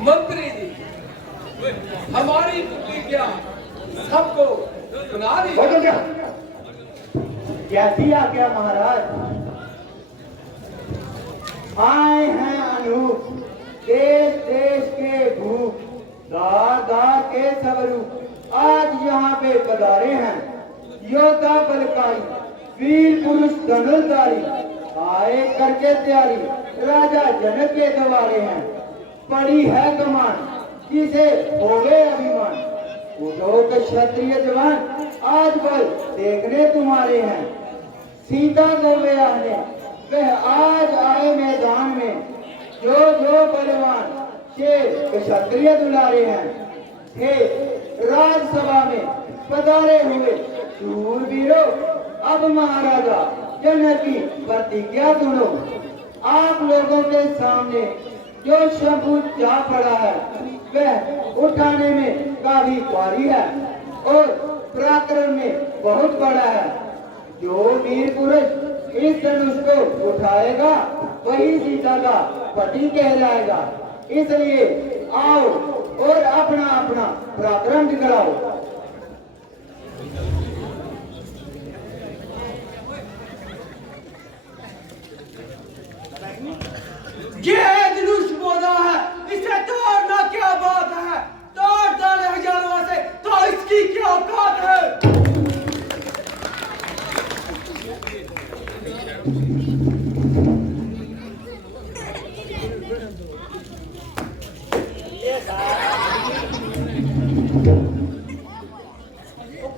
मंत्री जी, हमारी प्रतिज्ञा सबको सुना दी। कैसी आज्ञा महाराज। आए हैं अनूप देश देश के भूप, दार दार के सबरूप आज यहाँ पे पधारे हैं। योद्धा बलकारी वीर पुरुष धनुर्धारी आए करके तैयारी राजा जनक के द्वारे हैं। पड़ी है कमान जिसे होवे अभिमान, उठो तो क्षत्रिय जवान आज बल देखने तुम्हारे हैं। सीता को ब्याहने वह आज आए मैदान में, जो जो बलवान शेर क्षत्रिय दुलारे हैं। हे राजसभा में पधारे हुए शूरवीरों, अब महाराजा जनक की प्रतिज्ञा सुनो। आप लोगों के सामने जो शब्द जा पड़ा है वह उठाने में काफी भारी है और पराक्रम में बहुत बड़ा है। जो वीर पुरुष इस धनुष को उठाएगा वही सीता का पति कहलाएगा। इसलिए आओ और अपना अपना पराक्रम दिखाओ। ये धनुष बोला है, इसे तोड़ना क्या बात है। तोड़ डाले हजारों से तो इसकी क्या औकात है।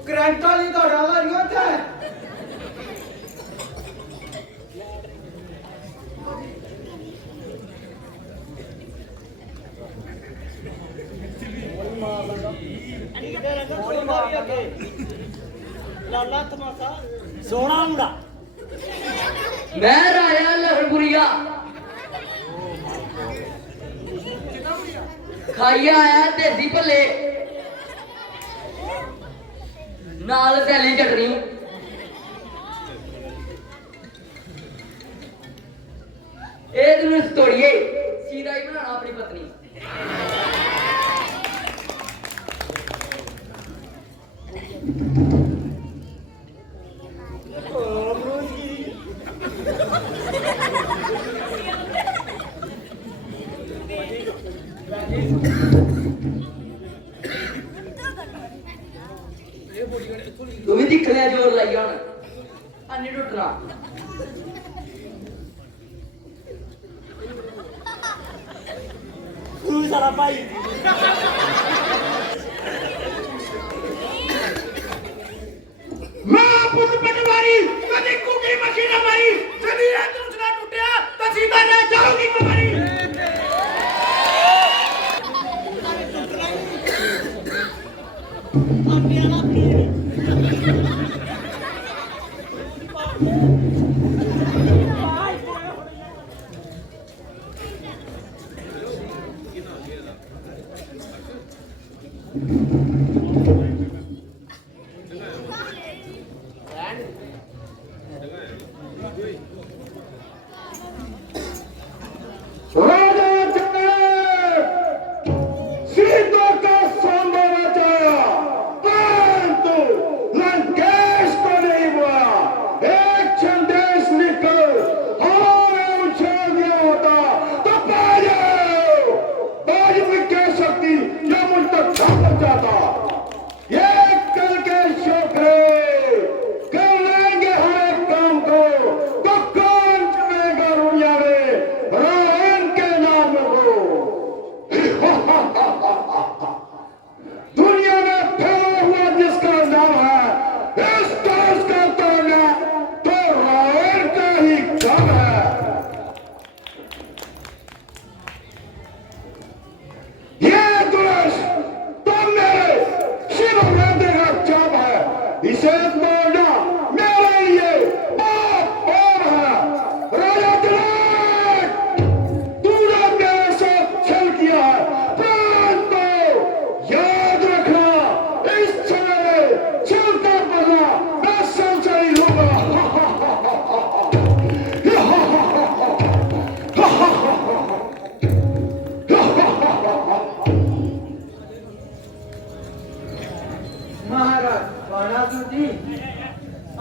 करंट वाली तो डाला नहीं होता है। सोना मुंडा मैं राया लहरपुरिया खाइया आया देसी भले नाल सैली चटनी। ए धनुष तोड़िए सीधा ही बनाना अपनी पत्नी। तू भी दिख लिया जोर लाई हूं अन्नी टुटना। तू सारा भाई मां पुत पटवारी कदी कुटी मशीन हमारी कदी ये दूसरा टूटा तो सीधा रह जाओगी तुम्हारी। शक्ति जो मुझ तक जाता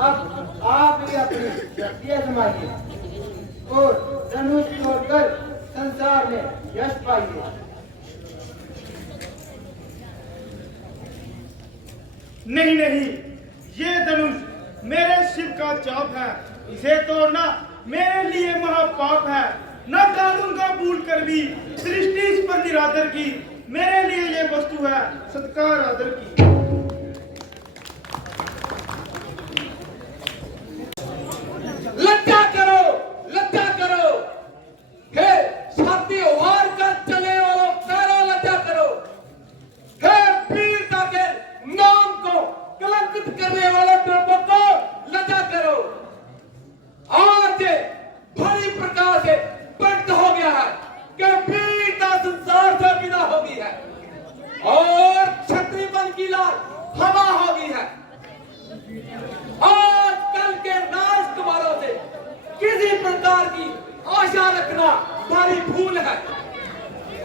अब आप भी अपनी शक्ति आजमाइए और धनुष तोड़कर संसार में यश पाइए। नहीं नहीं, ये धनुष मेरे शिव का चाप है, इसे तोड़ना मेरे लिए महापाप है। न डालूंगा भूल कर भी सृष्टि इस पर निरादर की, मेरे लिए ये वस्तु है सत्कार आदर की। लज्जा करो, लज्जा करो, हे छाती उभार कर चले वालों, पैरों लज्जा करो। हे वीरता के नाम को कलंकित करने वाले लोगों को लज्जा करो। आज बड़ी प्रकार से प्रकट हो गया है कि वीरता संसार से विदा हो गई है और क्षत्रियपन की लाल हवा हो गई है। आज कल के राजकुमारों से किसी प्रकार की आशा रखना बड़ी भूल है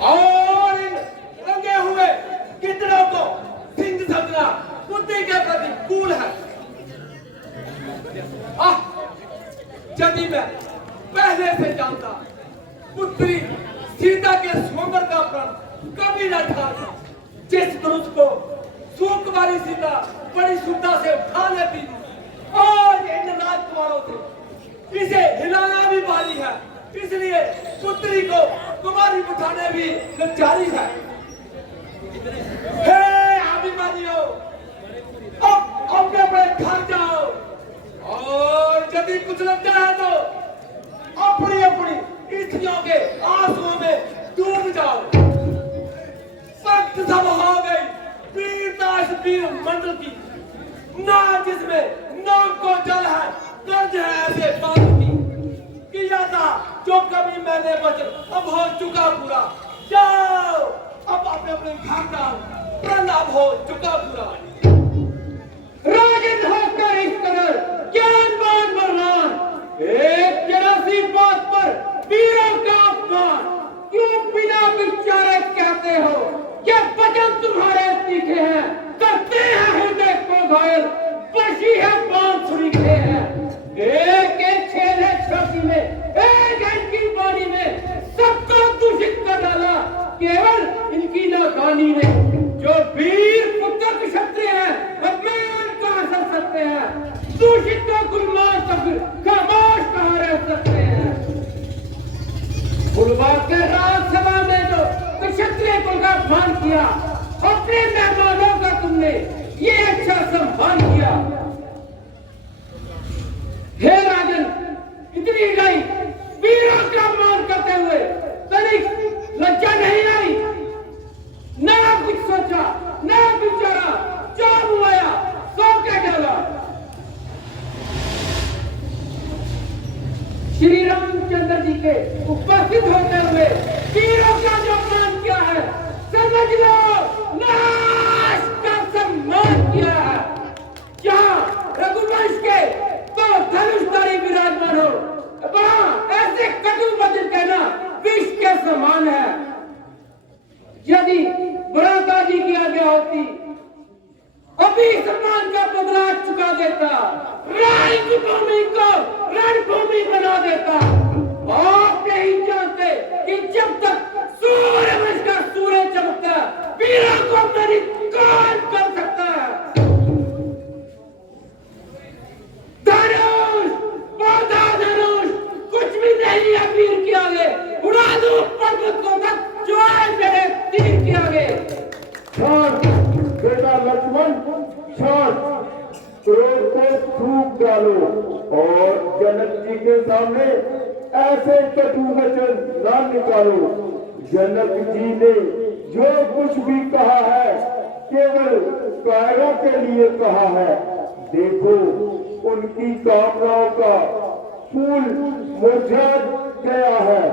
और इन रंगे हुए गिद्धड़ों को सिंह समझना बुद्धि के प्रतिकूल है। यदि मैं पहले से जानता पुत्री सीता के स्वयंवर का प्रण कभी न ठानता। जिस धनुष को सुकुमारी सीता बड़ी शुद्धता से उठा लेती और इन राजकुमारों से इसे हिलाना भी बारी है, इसलिए पुत्री को कुमारी उठाने भी जारी है। हे अभिमानियों, अब अपने अपने घर जाओ और यदि कुछ लगता है तो अपनी अपनी स्त्रियों के आंसुओं में डूब जाओ। सख्त सब हो गई वीरदास वीर मंडल की, ना जिसमें नाम को जल है कर्ज है ऐसे बात की। किया था जो कभी मैंने वचन अब हो चुका पूरा। जाओ अब अपने अपने घर जाओ, प्रण अब हो चुका पूरा। राजन होकर इस कदर ज्ञानवान बलवान, एक जरा सी बात पर वीरों का अपमान क्यों बिना विचारे कहते हो? क्या वचन तुम्हारे तीखे हैं, करते हैं हृदय को घायल, बशी है बांध सुरीखे हैं। एक एक छेद है छाती में, एक इनकी वाणी में, सबको दूषित कर डाला केवल इनकी नाकानी ने। जो वीर पुत्र क्षत्रिय है अब मैं कहां कर सकते हैं, दूषित को गुलमान तो फिर खामोश कहां रह सकते हैं। बुलवा के राज्यसभा में जो क्षत्रिय कुल का अपमान किया, अपने मेहमानों का तुमने ये अच्छा सम्मान किया। हे राजन, इतनी लड़ाई वीरों का मान करते हुए तनिक लज्जा नहीं आई? ना कुछ सोचा, ना विचारा, जो हुआ सो के डाला। श्री रामचंद्र जी के उपस्थित होते हुए वीरों का जो मान किया है, समझ लो नाश का सम्मान किया है। जहां रघुवंश के तो धनुषधारी विराजमान हो, वहां ऐसे कटु वचन कहना विष के समान है। यदि बड़ाबाजी की आज्ञा होती अभी सम्मान का बदला चुका देता, रणभूमि को रणभूमि बना देता। आप नहीं जानते कि जब तक सूर्यवंश का सूरज चमकता, वीरों को मेरी कौन कर सकता है? धनुष, पौधा धनुष कुछ भी नहीं है वीर के आगे। उड़ा दो पर्वत को तक जो है मेरे तीर के आगे। बेटा लक्ष्मण, शांत, क्रोध को थूक डालो और जनक जी के सामने ऐसे कटु वचन न निकालो। जनक जी ने जो कुछ भी कहा है केवल कायरों के लिए कहा है। देखो उनकी कामनाओं का फूल मुरझा गया है,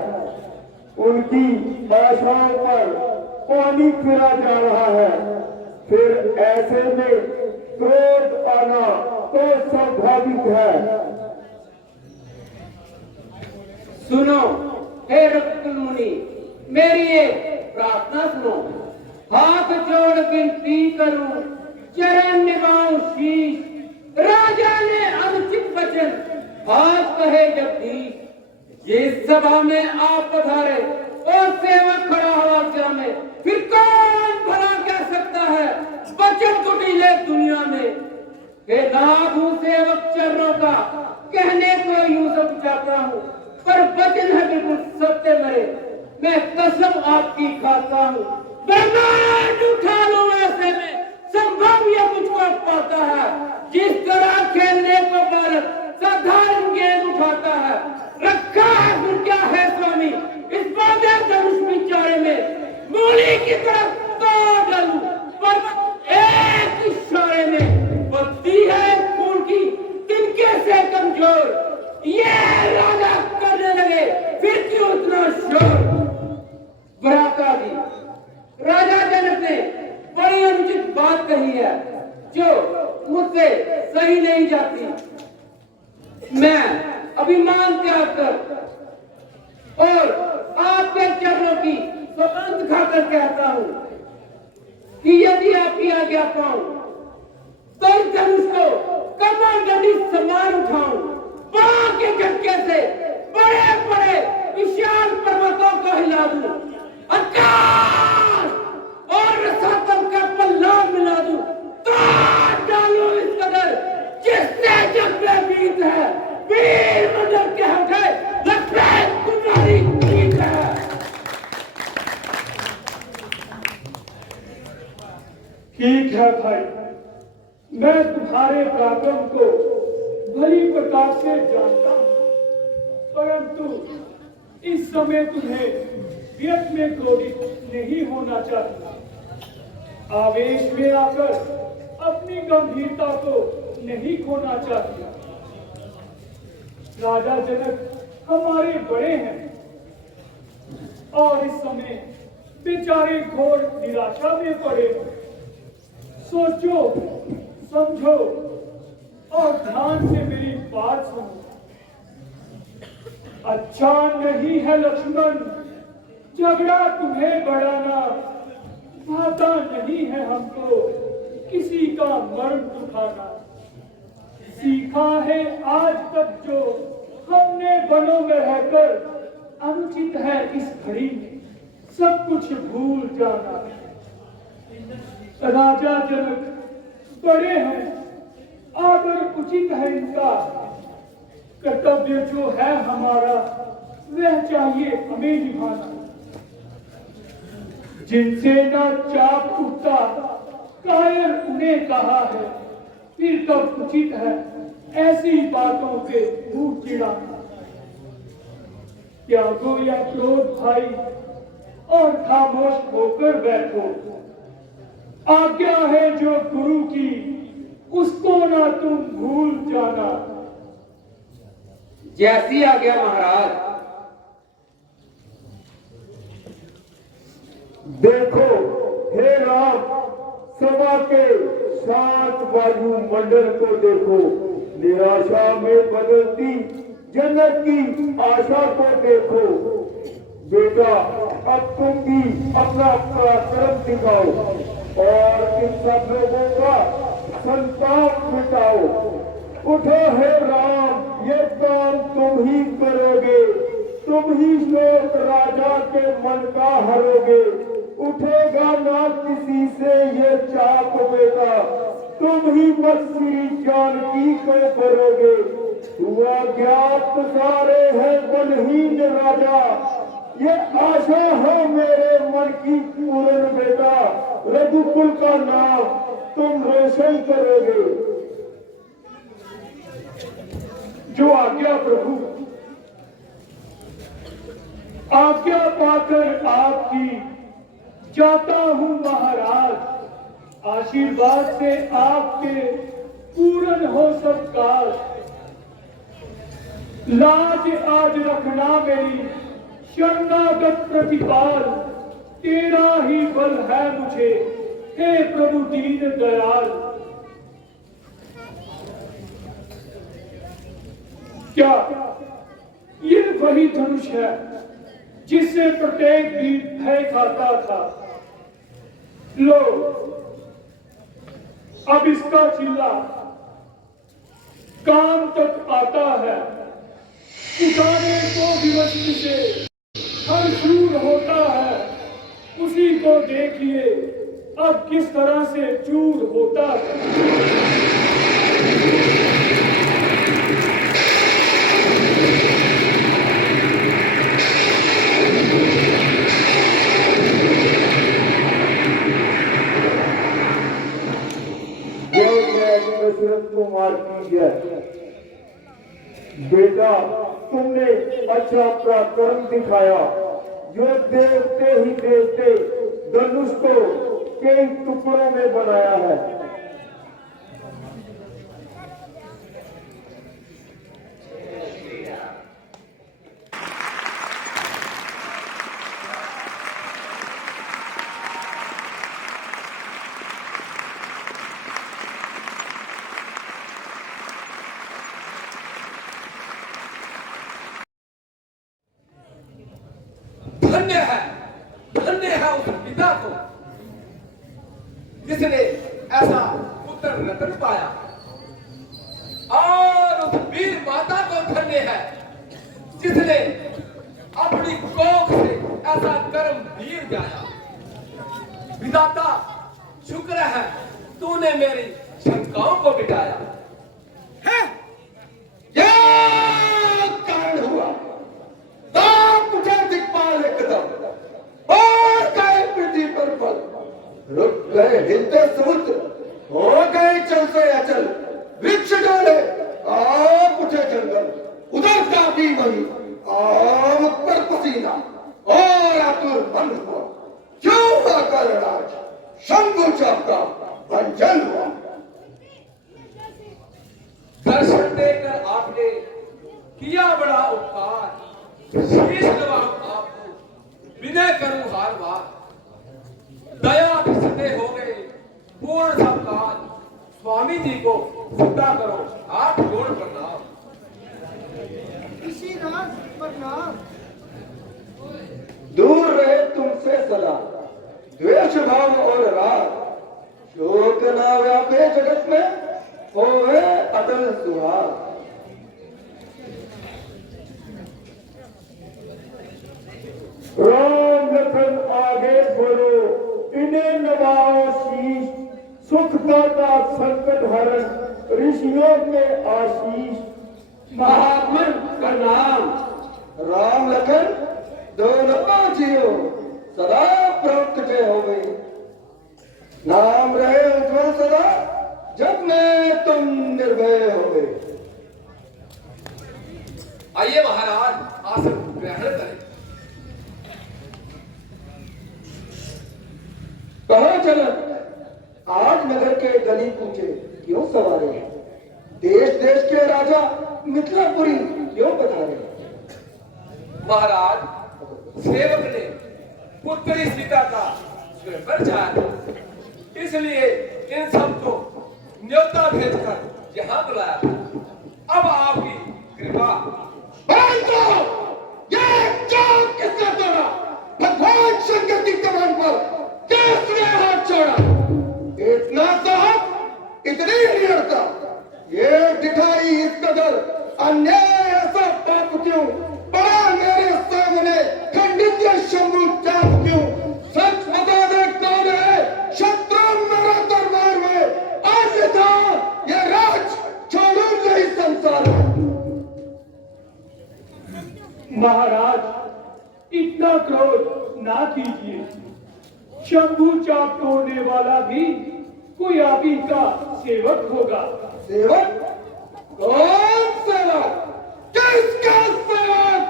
उनकी आशाओं पर पानी फिरा जा रहा है। फिर ऐसे में क्रोध आना तो स्वाभाविक है। सुनो हे रघुकुल मुनि, मेरी एक प्रार्थना सुनो। हाथ जोड़ विनती करूं, चरण निभाऊं शीश। राजा ने वचन आज कहे जगदीश। जिस सभा में आप पधारे और सेवक खड़ा हुआ क्या में, फिर कौन भला कह सकता है वचन कुटिले दुनिया में। हे लाभू सेवक चरणों का कहने को यूं सब चाहता हूँ, पर वचन है बिल्कुल सत्य मेरे, मैं कसम आपकी खाता हूँ। ब्रह्मांड उठा लूं ऐसे में संभव यह मुझको पाता है। जिस तरह खेलने को बालक साधारण गेंद उठाता है, रखा है फिर क्या है स्वामी इस बादे धनुष बिचारे में। मूली की तरफ तोड़ डालूं पर एक इशारे में। पत्ती है फूल की तिनके से कमजोर, ये राजा करने लगे फिर क्यों उतना शोर। भ्राता जी, राजा जनक ने बड़ी अनुचित बात कही है जो मुझसे सही नहीं जाती। मैं अभिमान त्याग कर और आपके चरणों की सौगंध खाकर कहता हूं कि यदि आपकी आज्ञा पाऊं तो इस धनुष को कमर डंडी समान उठाऊं, पांव के झटके से बड़े बड़े विशाल पर्वतों को हिला दूं, आकाश और रसातल का पल्ला मिला दूं, तोड़ डालूं इस कदर जिससे जग में बीत है वीर मंडल के हटे लखन तुम्हारी जीत है। ठीक है भाई, मैं तुम्हारे पराक्रम को भली प्रकार से जानता हूं, परंतु इस समय तुम्हें व्यर्थ में क्रोधित नहीं होना चाहिए। आवेश में आकर अपनी गंभीरता को नहीं खोना चाहिए। राजा जनक हमारे बड़े हैं और इस समय बेचारे घोर निराशा में पड़े हैं। सोचो समझो और ध्यान से मेरी बात सुनो। अच्छा नहीं है लक्ष्मण झगड़ा तुम्हें बढ़ाना, भाता नहीं है हमको किसी का मर्म दुखाना। सीखा है आज तक जो हमने वनों में रहकर, अनुचित है इस घड़ी में सब कुछ भूल जाना। राजा जनक बड़े हैं, आदर उचित है इनका। कर्तव्य जो है हमारा वह चाहिए हमें निभाना। जिनसे न चाप उठता कायर उन्हें कहा है, फिर कब उचित है ऐसी बातों पे मुंह चिढ़ाना। त्यागो या क्रोध भाई और खामोश होकर बैठो। आज्ञा है जो गुरु की उसको ना तुम भूल जाना। जैसी आज्ञा महाराज। देखो हे राम, सभा के शांत वायु मंडल को देखो। निराशा में बदलती जन्नत की आशा को देखो। बेटा अब तुम भी अपना पराक्रम दिखाओ और इन सब लोगों का संताप मिटाओ। उठो हे राम, ये काम तुम ही करोगे। तुम ही लोग राजा के मन का हरोगे। उठेगा ना किसी से ये चाप बेटा, तुम ही मत्सरी जानकी को करोगे। हुआ ज्ञात सारे है बलहीन राजा, ये आशा है मेरे मन की पूर्ण बेटा। रघुकुल का नाम तुम रोशन करोगे। जो आज्ञा प्रभु, आज्ञा पाकर आपकी जाता हूँ महाराज। आशीर्वाद से आपके पूर्ण हो सब काज। लाज आज रखना मेरी शरणागत प्रतिपाल। तेरा ही बल है मुझे हे प्रभु दीन दयाल। क्या ये वही धनुष है जिससे प्रत्येक वीर भय खाता था? लो अब इसका चिल्ला काम तक आता है। उठाने को विवश से हर शूर होता है, उसी को देखिए अब किस तरह से चूर होता है। दशरथ कुमार की जय। बेटा, तुमने अच्छा पराक्रम दिखाया, जो देखते ही देखते धनुष को कई टुकड़ों में बनाया है। धन्य है उस पिता को जिसने ऐसा पुत्र रत्न पाया, और उस वीर माता को धन्य है जिसने अपनी कोख से ऐसा कर्म वीर जाया। विधाता, शुक्र है तूने मेरी शंकाओं को मिटाया है। यह कारण हुआ ताप उठे दिक्पाल एकदम, और गए पृथ्वी पर पल, रुक गए हिलते समुद्र, हो गए चल से अचल, वृक्ष डोले आप उठे जंगल, उधर काटी वही आम पर पसीना, और आतुर मन हुआ क्यों आकर आज शंभु का भंजन हुआ। दर्शन देकर आपने किया बड़ा उपकार, शीश नवाऊं आपको, विनय करूं हार बार। दया किसते हो गए पूर्ण सब काज, स्वामी जी को सिद्धा करो हाथ जोड़ प्रणाम। दूर रहे तुमसे सदा द्वेष भाव और राग, शोक ना व्यापे जगत में होए अटल सुहाग। राम लखन आगे बढ़ो, इन्हें नवाओ शीश, सुख दाता संकट हरण, ऋषियों के आशीष। महात्मन का नाम राम लखन दोनों जियो, सदा प्रवृत्त जय हो गई। नाम रहे उज्ज्वल सदा, जब मैं तुम निर्भय हो गए। आइए महाराज, आसन ग्रहण करें। कहाँ चलन आज नगर के गली कूचे क्यों सवारे हैं, देश देश के राजा मिथिलापुरी क्यों पधारे। महाराज, सेवक ने पुत्री सीता का स्वयंवर चाहा, इसलिए इन सबको न्योता भेजकर यहाँ बुलाया था। अब आपकी कृपा। ये जाम किसने तोड़ा, भगवान शंकर की कमान पर किसने हाथ छोड़ा। इतना साहब, इतनी निडरता, ये दिखाई इस कदर अन्याय ऐसा पाप क्यों पड़ा मेरे सामने, खंडित ये शंभु चाप क्यों। सच बता दे कौन है शत्रु मेरा दरबार में, अन्यथा ये राज छोड़ू नहीं संसार में। महाराज, इतना क्रोध ना कीजिए, शंभू चाप तोड़ने वाला भी कोई आप ही का सेवक होगा। सेवक? कौन सेवक? किसका सेवक?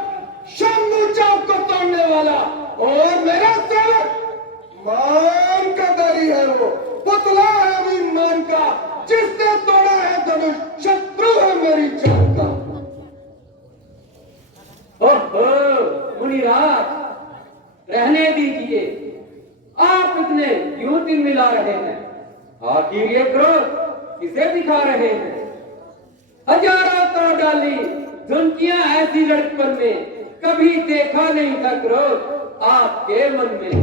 शंभू चाप को तोड़ने वाला और मेरा सेवक? मान का दरी है वो, पुतला है अभिमान का, जिसने तोड़ा है धनुष, शत्रु है मेरी जान का। ओहो मुनिराज, रहने दीजिए, आप इतने क्यों दिन मिला रहे हैं। आखिर ये क्रोध किसे दिखा रहे हैं। हजारों तो डाली धुनकियां ऐसी लड़कपन में, कभी देखा नहीं था क्रोध आपके मन में।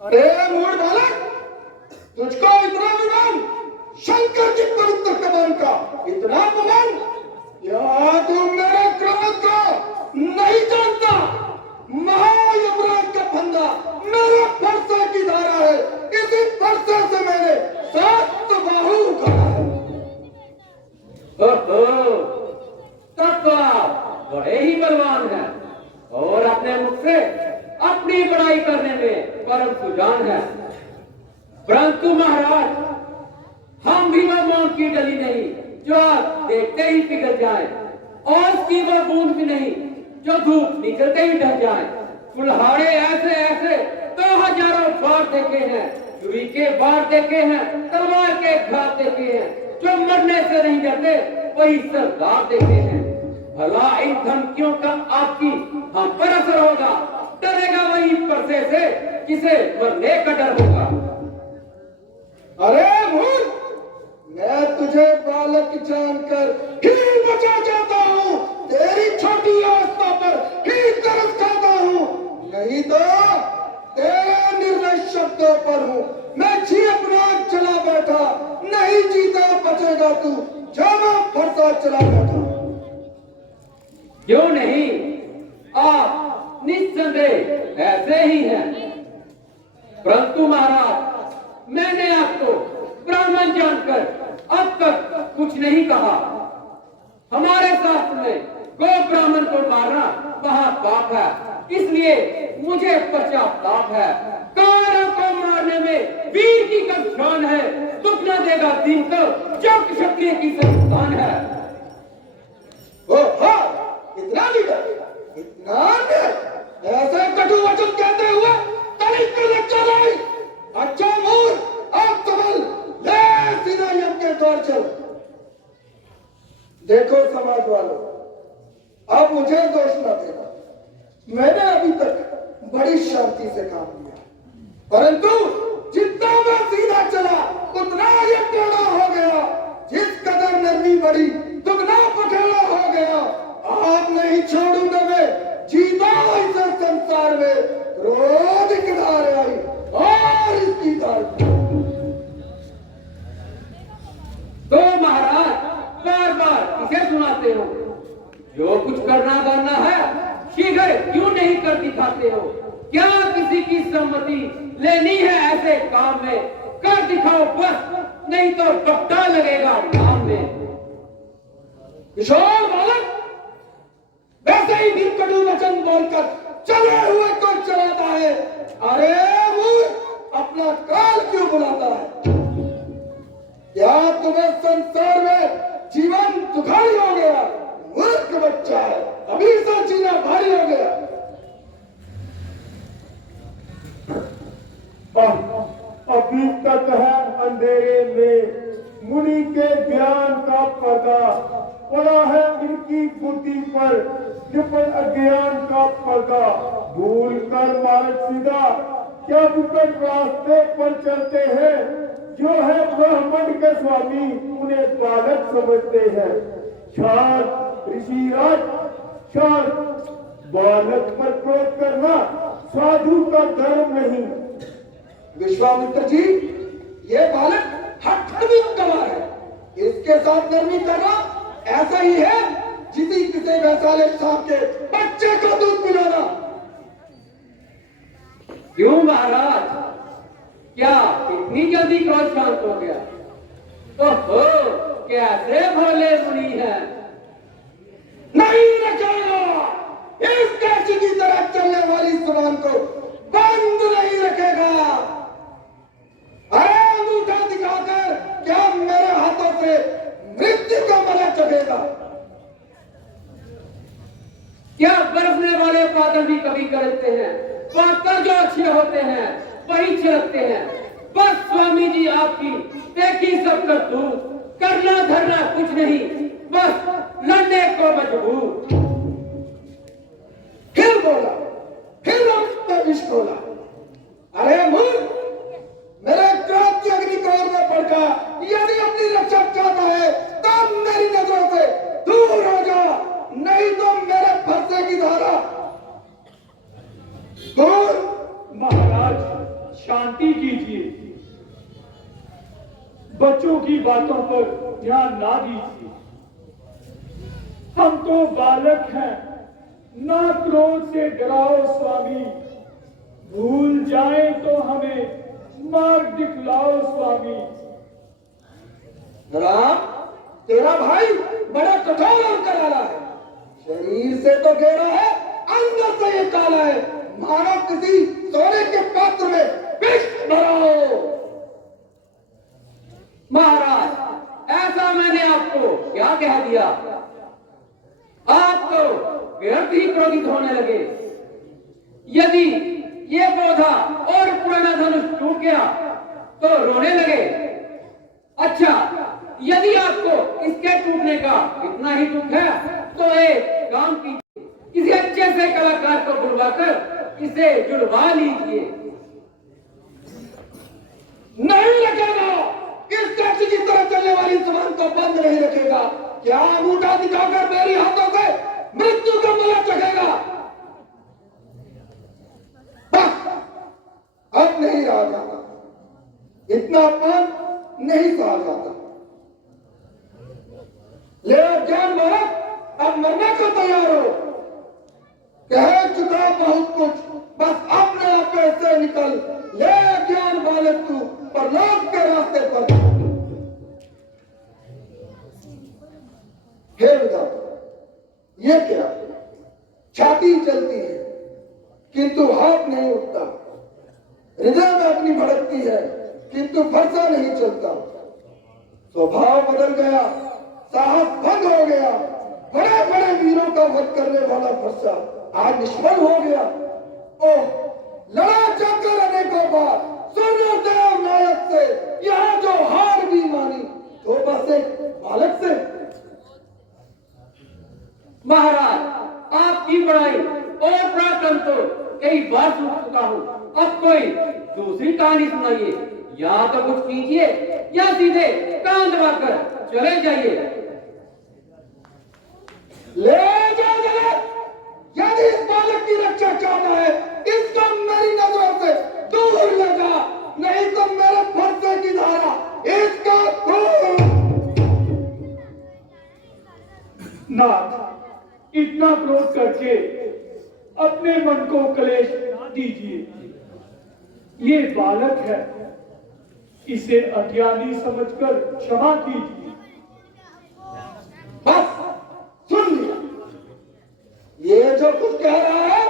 अरे मूड बालक, तुझको इतना विमान शंकर की पवित्र कमान का इतना अपमान, क्या तुम मेरे क्रोध को नहीं जानता? महायमराज का फंदा मेरा फरसे की धारा है, इसी फरसे से मैंने 7 बाहु उखाड़ा है। ओहो, तब तो आप बड़े ही बलवान हैं और अपने मुख से अपनी बड़ाई करने में परम सुजान है। परंतु महाराज, हम भी वह मौत की डली नहीं जो आप देखते ही पिघल जाए, और उसकी वह बूंद भी नहीं जो धूप निकलते ही ढल जाए। कुल्हाड़े ऐसे ऐसे तो हजारों बार देखे हैं, छुरी के बार देखे हैं, तलवार के घात देखे हैं, जो मरने से नहीं डरते वही सरदार देखे हैं। भला इन धमकियों का आपकी हम पर असर होगा? डरेगा वही परसे से किसे मरने का डर होगा। अरे मूर्ख, मैं तुझे बालक जानकर ही बचा जाता हूँ, तेरी छोटी अवस्था पर ही तरस खाता हूँ, नहीं तो तेरे निर्णय शब्दों पर हूँ मैं जी अपना चला बैठा, नहीं जीता बचेगा तू, जाना फरसा चला बैठा। क्यों नहीं, आप निस्संदेह ऐसे ही हैं। परंतु महाराज, मैंने आपको ब्राह्मण जानकर अब तक कुछ नहीं कहा। हमारे शास्त्र में गो ब्राह्मण को मारना महापाप है, इसलिए मुझे पश्चाताप है। कायरों को मारने में वीर की कम है, दुख न देगा दिन को जब क्षत्रिय की संतान है। ओहो, इतना निडर, इतना निडर, ऐसे कटु वचन कहते हुए तनिक को लज्जा नहीं। अच्छा मूर्ख, अब संभल, ले सीधा यम के द्वार चल। देखो समाज वालों, अब मुझे दोष न देना, मैंने अभी तक बड़ी शांति से काम लिया, परंतु जितना मैं सीधा चला उतना ये टेढ़ा हो गया, जिस कदर नरमी बढ़ी दुगना पटेढ़ा हो गया। आप नहीं छोड़ूंगा मैं, जीता इस संसार में क्रोध की धार आई और इसकी धार। तो महाराज, बार बार इसे सुनाते हो, जो कुछ करना है शीघ्र क्यों नहीं कर दिखाते हो? क्या किसी की सम्मति लेनी है ऐसे काम में? कर दिखाओ बस, नहीं तो पट्टा लगेगा काम में। किशोर बालक, वैसे ही भी कटु वचन बोलकर चले हुए को चलाता है। अरे मूर्ख, अपना काल क्यों बुलाता है? क्या तुम्हें संसार में जीवन दुखारी हो गया? मूर्ख बच्चा है, अभी से जीना भारी हो गया। अभी तक है अंधेरे में मुनि के ज्ञान का पर्दा पड़ा है, इनकी बुद्धि पर विपल अज्ञान का पर्दा। भूल कर मार्ग सीधा क्या विकट रास्ते पर चलते हैं, जो है ब्राह्मण के स्वामी उन्हें बालक समझते हैं। शांत ऋषिराज शांत, बालक पर क्रोध करना साधु का धर्म नहीं। विश्वामित्र जी, ये बालक हठधर्मी गवार है, इसके साथ नरमी करना ऐसा ही है जिसी किसी वैसाले सांप के बच्चे को दूध पिलाना। क्यों महाराज, क्या इतनी जल्दी क्रोध शांत हो गया? ओहो, कैसे भोले मुनि हैं। नहीं रखेगा, इस कैची की तरह चलने वाली जुबान को बंद नहीं रखेगा। अरे अंगूठा दिखाकर क्या मेरे हाथों से मृत्यु का मजा चखेगा? क्या बरसने वाले बादल भी कभी गरजते हैं? बादल जो अच्छे होते हैं वही छिड़कते हैं। बस स्वामी जी आपकी देखी सब करतूत, करना धरना कुछ नहीं, बस लड़ने को मजबूर। फिर बोला, फिर विष बोला। अरे मूर्ख, मेरे क्रोध की अग्नि को ओर में पड़का, यदि अपनी रक्षा चाहता है तब मेरी नजरों से दूर हो जा, नहीं तो मेरे फरसे की धारा। कौन? महाराज शांति कीजिए। बच्चों की बातों पर ध्यान ना दीजिए। हम तो बालक हैं, ना क्रोध से डराओ स्वामी। भूल जाए तो हमें मार्ग दिखलाओ स्वामी। राम, तेरा भाई बड़ा कठोर और करारा है। शरीर से तो गेरा है, अंदर से ये काला है, मानो किसी सोने के पात्र में विष भरा हो। महाराज, ऐसा मैंने आपको क्या कह दिया? आप तो व्यर्थ ही क्रोधित होने लगे। यदि ये पौधा और पुराना धनुष टूट गया तो रोने लगे। अच्छा, यदि आपको इसके टूटने का इतना ही दुख है तो एक काम कीजिए, किसी अच्छे से कलाकार को बुलवाकर इसे जुड़वा लीजिए। नहीं रखेगा, इस टैक्सी की तरह चलने वाली जुबान को बंद नहीं रखेगा। क्या अंगूठा दिखाकर मेरी हाथों से मृत्यु का मजा चखेगा? बस, अब नहीं रहा जाता, इतना अपमान नहीं सहा जाता। ले ज्ञान बालक, अब मरने को तैयार हो। कह चुका बहुत कुछ, बस अपने आपे से निकल। ले ज्ञान बालक, तू परलोक के रास्ते पर। हे विधाता, ये क्या? छाती चलती है किंतु हाथ नहीं उठता, हृदय में अपनी भड़कती है किंतु फरसा नहीं चलता। स्वभाव बदल गया, साहस भंग हो गया। बड़े बड़े वीरों का वध करने वाला फरसा आज निष्फल हो गया। ओह, लड़ा जाकर अनेकों बार सूर्यदेव नायक से, यहाँ जो हार भी मानी तो बस एक बालक से। महाराज, आपकी बड़ाई और पराक्रम तो कई बार सुन चुका हूँ। अब कोई दूसरी कहानी सुनाइए। या तो कुछ कीजिए या सीधे कान दबाकर चले जाइए। ले जा जरा, यदि इस बालक की रक्षा चाहता है, इसको मेरी नजरों से दूर ले जा, नहीं तो मेरे फरसे की धारा इसका खून। नाथ, इतना क्रोध करके अपने मन को क्लेश ना दीजिए। ये बालक है, इसे अज्ञानी समझकर क्षमा कीजिए। बस सुन लिया, ये जो कुछ कह रहा है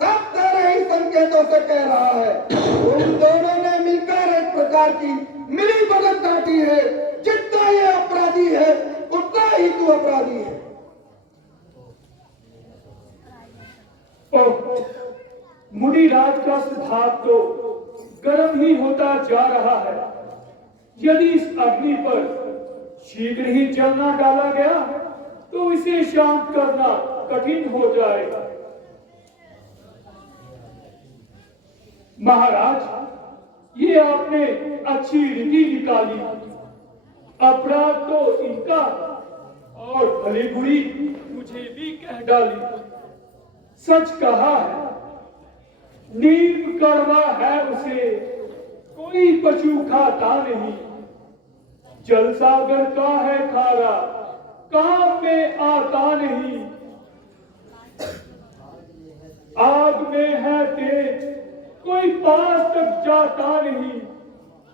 सब तेरे ही संकेतों से कह रहा है। तुम दोनों ने मिलकर एक प्रकार की मिली भगत काटी है। जितना ये अपराधी है उतना ही तू अपराधी है। ओह, मुनिराज का स्वभाव तो गर्म ही होता जा रहा है। यदि इस अग्नि पर शीघ्र ही जलना डाला गया तो इसे शांत करना कठिन हो जाएगा। महाराज, ये आपने अच्छी रीति निकाली। अपराध तो इनका और भली बुरी मुझे भी कह डाली। सच कहा है, नीम कड़वा है उसे कोई पशु खाता नहीं। जल सागर का है खारा, काम में आता नहीं। आग में है तेज, कोई पास तक जाता नहीं।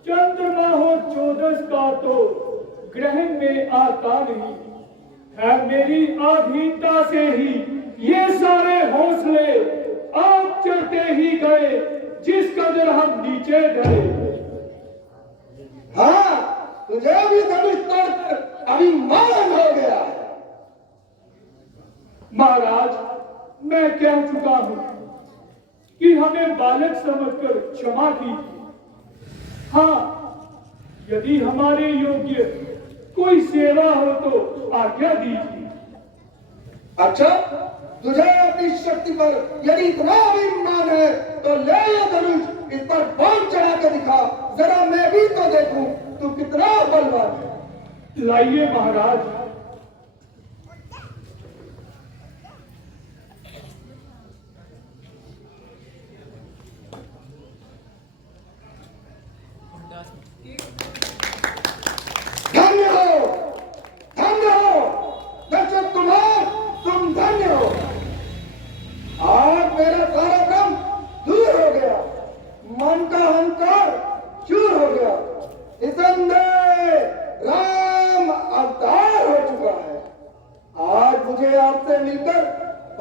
चंद्रमा हो 14 का तो ग्रहण में आता नहीं। है मेरी अधीनता से ही ये सारे हौसले आप चढ़ते ही गए, जिस कदर हम नीचे गए। हाँ, तुझे भी धनुष तोड़कर अभिमान हो गया है। महाराज, मैं कह चुका हूं कि हमें बालक समझकर क्षमा कीजिए। हाँ, यदि हमारे योग्य कोई सेवा हो तो आज्ञा दीजिए। अच्छा, तुझे अपनी शक्ति पर यदि इतना अभिमान है तो ले ये धनुष, इस पर बम चढ़ा के दिखा, जरा मैं भी तो देखूं तू कितना बलवान है। लाइए महाराज।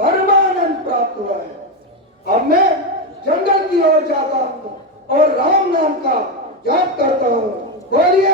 परमानंद प्राप्त हुआ है। अब मैं जंगल की ओर जाता हूँ और राम नाम का जाप करता हूँ। बोलिए